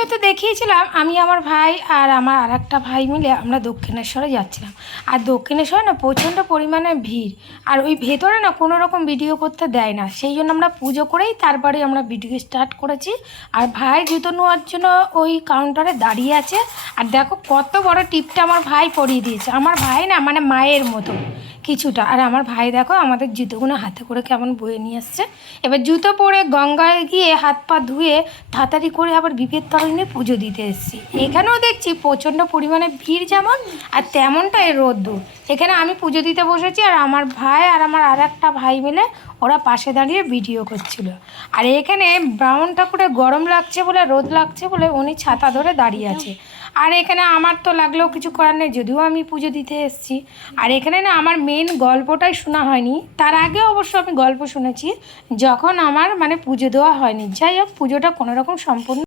ভিডিওতে দেখিয়েছিলাম আমি আমার ভাই আর আমার আরেকটা ভাই মিলে আমরা দক্ষিণেশ্বরে যাচ্ছিলাম। আর দক্ষিণেশ্বরে না প্রচণ্ড পরিমাণে ভিড়, আর ওই ভেতরে না কোনো রকম ভিডিও করতে দেয় না, সেই জন্য আমরা পুজো করেই তারপরে আমরা ভিডিও স্টার্ট করেছি। আর ভাই জুতো নেওয়ার জন্য ওই কাউন্টারে দাঁড়িয়ে আছে। আর দেখো কত বড় টিপটা আমার ভাই পরিয়ে দিয়েছে। আমার ভাই না মানে মায়ের মতো কিছুটা। আর আমার ভাই দেখো আমাদের জুতোগুলো হাতে করে কেমন বয়ে নিয়ে আসছে। এবার জুতো পরে গঙ্গায় গিয়ে হাত পা ধুয়ে তাড়াতাড়ি করে আবার বিপের তরণে পুজো দিতে এসেছি। এখানেও দেখছি প্রচণ্ড পরিমাণে ভিড় যেমন আর তেমনটাই রোদ্দুর। এখানে আমি পুজো দিতে বসেছি আর আমার ভাই আর আমার আর একটা ভাই মিলে ওরা পাশে দাঁড়িয়ে ভিডিও করছিল। আর এখানে ব্রাহ্মণ ঠাকুরের গরম লাগছে বলে, রোদ লাগছে বলে উনি ছাতা ধরে দাঁড়িয়ে আছে। আর এখানে আমার তো লাগলেও কিছু করার নেই, যদিও আমি পুজো দিতে এসেছি। আর এখানে না আমার মেন গল্পটাই শোনা হয়নি, তার আগে অবশ্য আমি গল্প শুনেছি যখন আমার মানে পুজো দেওয়া হয়নি। যাই হোক, পুজোটা কোনোরকম সম্পূর্ণ